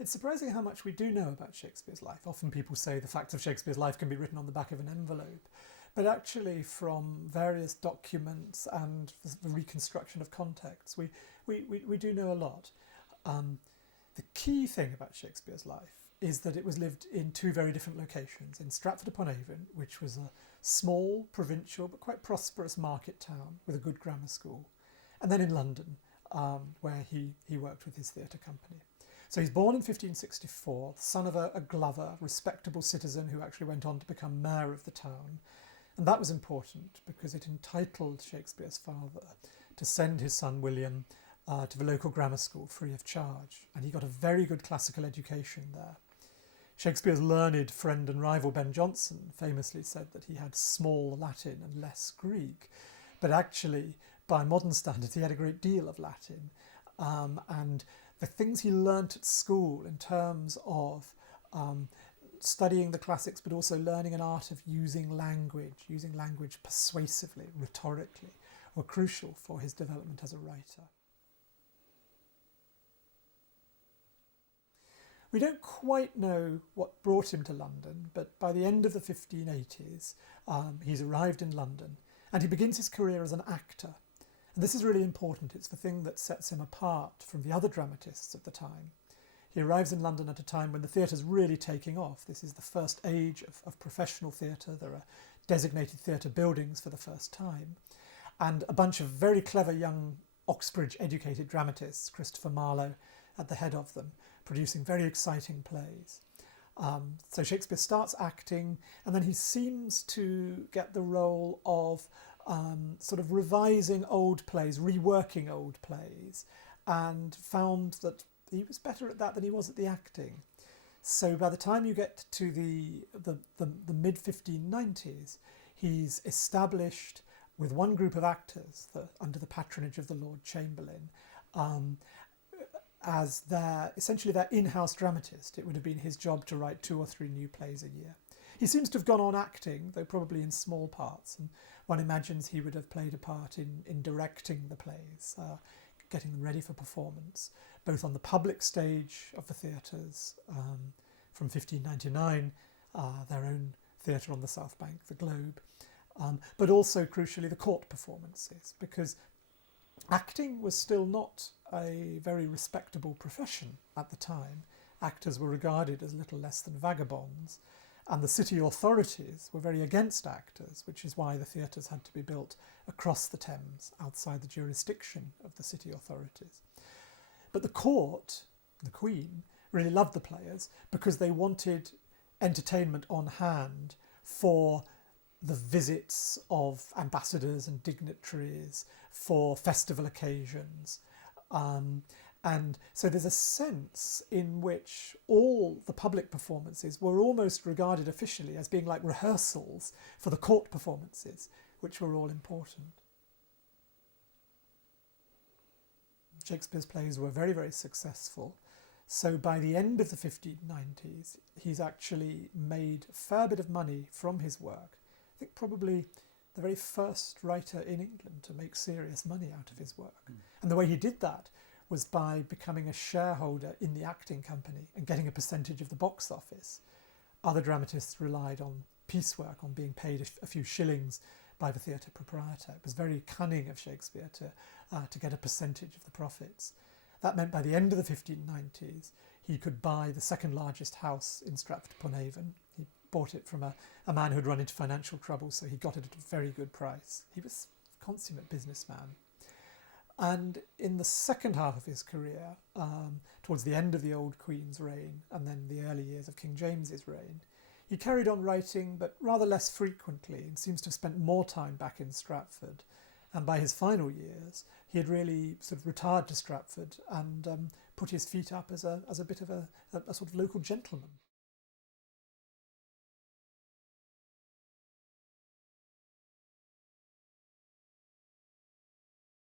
It's surprising how much we do know about Shakespeare's life. Often people say the facts of Shakespeare's life can be written on the back of an envelope, but actually from various documents and the reconstruction of contexts, we do know a lot. The key thing about Shakespeare's life is that it was lived in two very different locations. In Stratford-upon-Avon, which was a small, provincial, but quite prosperous market town with a good grammar school, and then in London, where he worked with his theatre company. So he's born in 1564, son of a glover, respectable citizen who actually went on to become mayor of the town. And that was important because it entitled Shakespeare's father to send his son William to the local grammar school free of charge. And he got a very good classical education there. Shakespeare's learned friend and rival Ben Jonson famously said that he had small Latin and less Greek. But actually, by modern standards, he had a great deal of Latin. And the things he learnt at school in terms of studying the classics, but also learning an art of using language persuasively, rhetorically, were crucial for his development as a writer. We don't quite know what brought him to London, but by the end of the 1580s, he's arrived in London and he begins his career as an actor. And this is really important. It's the thing that sets him apart from the other dramatists of the time. He arrives in London at a time when the theatre's really taking off. This is the first age of professional theatre. There are designated theatre buildings for the first time. And a bunch of very clever young Oxbridge-educated dramatists, Christopher Marlowe at the head of them, producing very exciting plays. So Shakespeare starts acting, and then he seems to get the role of sort of revising old plays, reworking old plays, and found that he was better at that than he was at the acting. So by the time you get to the mid-1590s, he's established with one group of actors under the patronage of the Lord Chamberlain, as essentially their in-house dramatist. It would have been his job to write 2 or 3 new plays a year. He seems to have gone on acting, though probably in small parts, and one imagines he would have played a part in directing the plays, getting them ready for performance, both on the public stage of the theatres, from 1599, their own theatre on the South Bank, the Globe, but also, crucially, the court performances, because acting was still not a very respectable profession at the time. Actors were regarded as little less than vagabonds, and the city authorities were very against actors, which is why the theatres had to be built across the Thames, outside the jurisdiction of the city authorities. But the court, the Queen, really loved the players because they wanted entertainment on hand for the visits of ambassadors and dignitaries, for festival occasions. And so there's a sense in which all the public performances were almost regarded officially as being like rehearsals for the court performances, which were all important. Shakespeare's plays were very, very successful. So by the end of the 1590s, he's actually made a fair bit of money from his work. I think probably the very first writer in England to make serious money out of his work. And the way he did that was by becoming a shareholder in the acting company and getting a percentage of the box office. Other dramatists relied on piecework, on being paid a few shillings by the theatre proprietor. It was very cunning of Shakespeare to get a percentage of the profits. That meant by the end of the 1590s, he could buy the second largest house in Stratford-upon-Avon. He bought it from a man who'd run into financial trouble, so he got it at a very good price. He was a consummate businessman. And in the second half of his career, towards the end of the old Queen's reign and then the early years of King James's reign, he carried on writing, but rather less frequently, and seems to have spent more time back in Stratford. And by his final years, he had really sort of retired to Stratford and put his feet up as a bit of a sort of local gentleman.